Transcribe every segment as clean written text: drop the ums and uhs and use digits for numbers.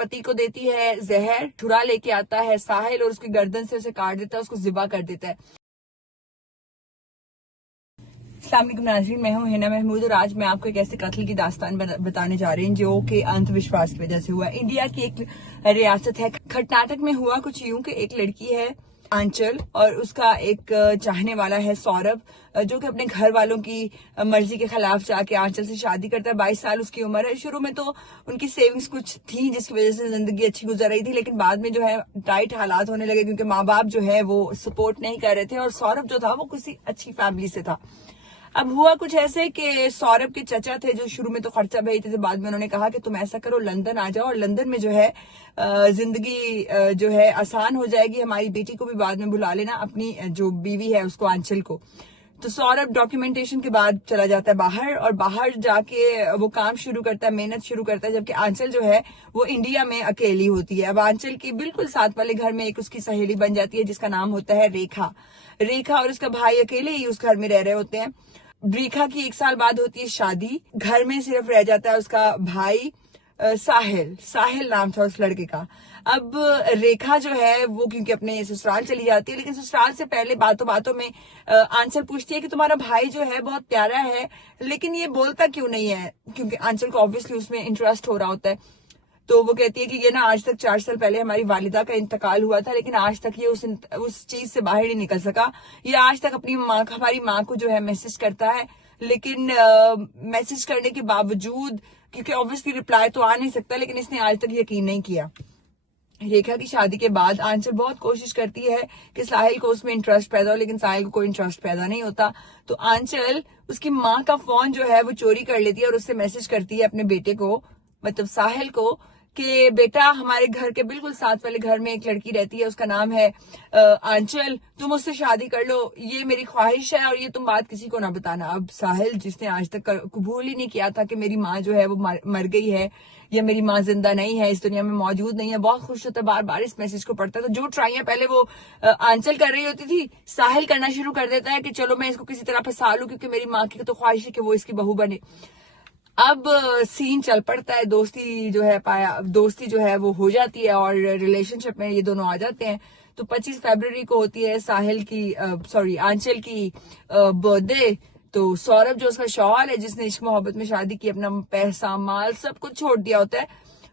पति को देती है जहर, छुरा लेके आता है साहिल और उसकी गर्दन से उसे काट देता है, उसको ज़िबा कर देता है। अस्सलाम वालेकुम नाज़रीन, मैं हूं हिना महमूद और आज मैं आपको एक ऐसे कत्ल की दास्तान बताने जा रही हूं जो कि अंधविश्वास की वजह से हुआ। इंडिया की एक रियासत है कर्नाटक में। हुआ कुछ यूं कि एक लड़की है आंचल और उसका एक चाहने वाला है सौरभ, जो कि अपने घर वालों की मर्जी के खिलाफ जाके आंचल से शादी करता है। 22 साल उसकी उम्र है। शुरू में तो उनकी सेविंग्स कुछ थी जिसकी वजह से जिंदगी अच्छी गुजर रही थी, लेकिन बाद में जो है टाइट हालात होने लगे क्योंकि माँ बाप जो है वो सपोर्ट नहीं कर रहे थे और सौरभ जो था वो किसी अच्छी फैमिली से था। अब हुआ कुछ ऐसे कि सौरभ के चचा थे जो शुरू में तो खर्चा भेजते थे, बाद में उन्होंने कहा कि तुम ऐसा करो लंदन आ जाओ और लंदन में जो है जिंदगी जो है आसान हो जाएगी, हमारी बेटी को भी बाद में बुला लेना, अपनी जो बीवी है उसको आंचल को। तो सौरभ डॉक्यूमेंटेशन के बाद चला जाता है बाहर और बाहर जाके वो काम शुरू करता है, मेहनत शुरू करता है, जबकि आंचल जो है वो इंडिया में अकेली होती है। अब आंचल की बिल्कुल साथ वाले घर में एक उसकी सहेली बन जाती है जिसका नाम होता है रेखा। रेखा और उसका भाई अकेले ही उस घर में रह रहे होते हैं। रेखा की 1 साल बाद होती है शादी। घर में सिर्फ रह जाता है उसका भाई साहिल। साहिल नाम था उस लड़के का। अब रेखा जो है वो क्योंकि अपने ससुराल चली जाती है, लेकिन ससुराल से पहले बातों बातों में आंचल पूछती है कि तुम्हारा भाई जो है बहुत प्यारा है लेकिन ये बोलता क्यों नहीं है, क्योंकि आंचल को ऑब्वियसली उसमें इंटरेस्ट हो रहा होता है। तो वो कहती है कि ये ना आज तक 4 साल पहले हमारी वालिदा का इंतकाल हुआ था, लेकिन आज तक ये उस चीज से बाहर नहीं निकल सका। ये आज तक अपनी माँ, हमारी माँ को जो है मैसेज करता है, लेकिन मैसेज करने के बावजूद, क्योंकि ऑब्वियसली रिप्लाई तो आ नहीं सकता, लेकिन इसने आज तक यकीन नहीं किया। रेखा की शादी के बाद आंचल बहुत कोशिश करती है कि साहिल को उसमें इंटरेस्ट पैदा हो, लेकिन साहिल को कोई इंटरेस्ट पैदा नहीं होता। तो आंचल उसकी माँ का फोन जो है वो चोरी कर लेती है और उससे मैसेज करती है अपने बेटे को, मतलब साहिल को, कि बेटा हमारे घर के बिल्कुल साथ वाले घर में एक लड़की रहती है, उसका नाम है आंचल, तुम उससे शादी कर लो, ये मेरी ख्वाहिश है और ये तुम बात किसी को ना बताना। अब साहिल, जिसने आज तक कबूल ही नहीं किया था कि मेरी माँ जो है वो मर गई है या मेरी माँ जिंदा नहीं है, इस दुनिया में मौजूद नहीं है, बहुत खुश होता है, बार बार इस मैसेज को पढ़ता है। तो जो ट्राइयां पहले वो आंचल कर रही होती थी, साहिल करना शुरू कर देता है कि चलो मैं इसको किसी तरह फंसा लूं, क्योंकि मेरी माँ की तो ख्वाहिश है कि वो इसकी बहू बने। अब सीन चल पड़ता है, दोस्ती जो है वो हो जाती है और रिलेशनशिप में ये दोनों आ जाते हैं। तो 25 फरवरी को होती है आंचल की बर्थडे। तो सौरभ जो उसका शौहर है, जिसने इश्क मोहब्बत में शादी की, अपना पैसा माल सब कुछ छोड़ दिया होता है,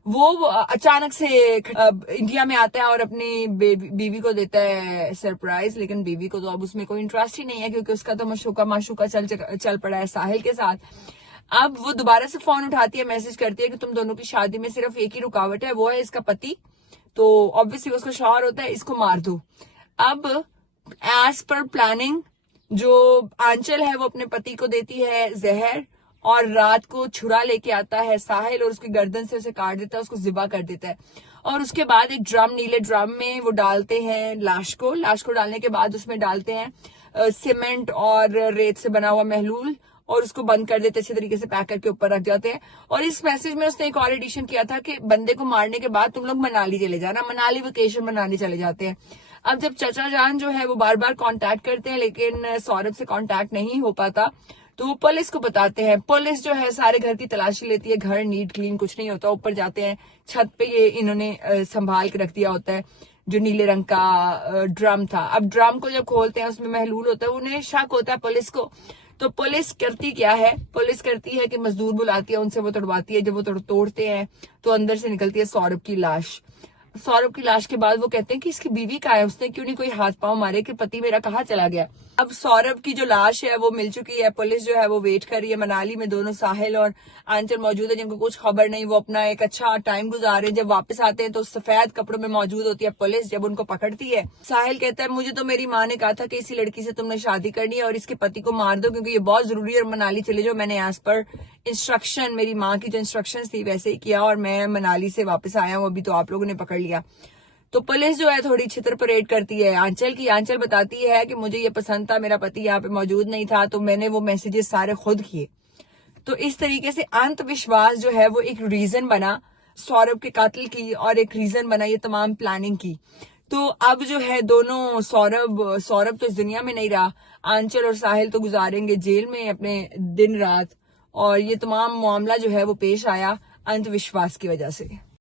वो अचानक से इंडिया में आता है और अपनी बीवी को देता है सरप्राइज। लेकिन बीवी को तो अब उसमें कोई इंटरेस्ट ही नहीं है, क्योंकि उसका तो माशूका चल पड़ा है साहिल के साथ। अब वो दोबारा से फोन उठाती है, मैसेज करती है कि तुम दोनों की शादी में सिर्फ एक ही रुकावट है, वो है इसका पति। तो ऑब्वियसली उसका शौहर होता है, इसको मार दो। अब एज पर प्लानिंग जो आंचल है वो अपने पति को देती है जहर और रात को छुरा लेके आता है साहिल और उसकी गर्दन से उसे काट देता है, उसको ज़िबा कर देता है। और उसके बाद एक नीले ड्रम में वो डालते हैं लाश को डालने के बाद उसमें डालते हैं सीमेंट और रेत से बना हुआ महलूल और उसको बंद कर देते, अच्छे तरीके से पैक करके ऊपर रख जाते हैं। और इस मैसेज में उसने एक और एडिशन किया था कि बंदे को मारने के बाद तुम लोग मनाली चले जाना, मनाली वेकेशन मनाने चले जाते हैं। अब जब चचा जान जो है वो बार बार कांटेक्ट करते हैं लेकिन सौरभ से कांटेक्ट नहीं हो पाता, तो वो पुलिस को बताते हैं। पुलिस जो है सारे घर की तलाशी लेती है, घर नीट क्लीन कुछ नहीं होता। ऊपर जाते हैं, छत पे ये इन्होंने संभाल के रख दिया होता है जो नीले रंग का ड्रम था। अब ड्रम को जब खोलते हैं उसमें महलूल होता है, उन्हें शक होता है पुलिस को। तो पुलिस करती क्या है, पुलिस करती है कि मजदूर बुलाती है, उनसे वो तोड़वाती है। जब वो तोड़ते हैं तो अंदर से निकलती है सौरभ की लाश। सौरभ की लाश के बाद वो कहते हैं कि इसकी बीवी कहाँ है, उसने क्यों नहीं कोई हाथ पांव मारे कि पति मेरा कहाँ चला गया। अब सौरभ की जो लाश है वो मिल चुकी है, पुलिस जो है वो वेट कर रही है। मनाली में दोनों साहिल और आंचल मौजूद है, जिनको कुछ खबर नहीं, वो अपना एक अच्छा टाइम गुजार रहे हैं। जब वापस आते हैं तो सफेद कपड़ों में मौजूद होती है पुलिस। जब उनको पकड़ती है, साहिल कहता है मुझे तो मेरी माँ ने कहा था कि इसी लड़की से तुमने शादी करनी है और इसके पति को मार दो क्योंकि ये बहुत जरूरी है और मनाली चले जाओ। मैंने एज पर इंस्ट्रक्शन, मेरी माँ की जो इंस्ट्रक्शन थी वैसे ही किया और मैं मनाली से वापस आया हूँ, अभी तो आप लोगों ने पकड़ लिया। तो पुलिस जो है थोड़ी छितर परेड करती है आंचल की। आंचल बताती है कि मुझे ये पसंद था, मेरा पति यहाँ पे मौजूद नहीं था, तो मैंने वो मैसेजेस सारे खुद किए। तो इस तरीके से अंधविश्वास जो है वो एक रीजन बना सौरभ के कातिल की और एक रीजन बना ये तमाम प्लानिंग की। तो अब जो है दोनों सौरभ तो इस दुनिया में नहीं रहा, आंचल और साहिल तो गुजारेंगे जेल में अपने दिन रात। और ये तमाम मामला जो है वो पेश आया अंधविश्वास की वजह से।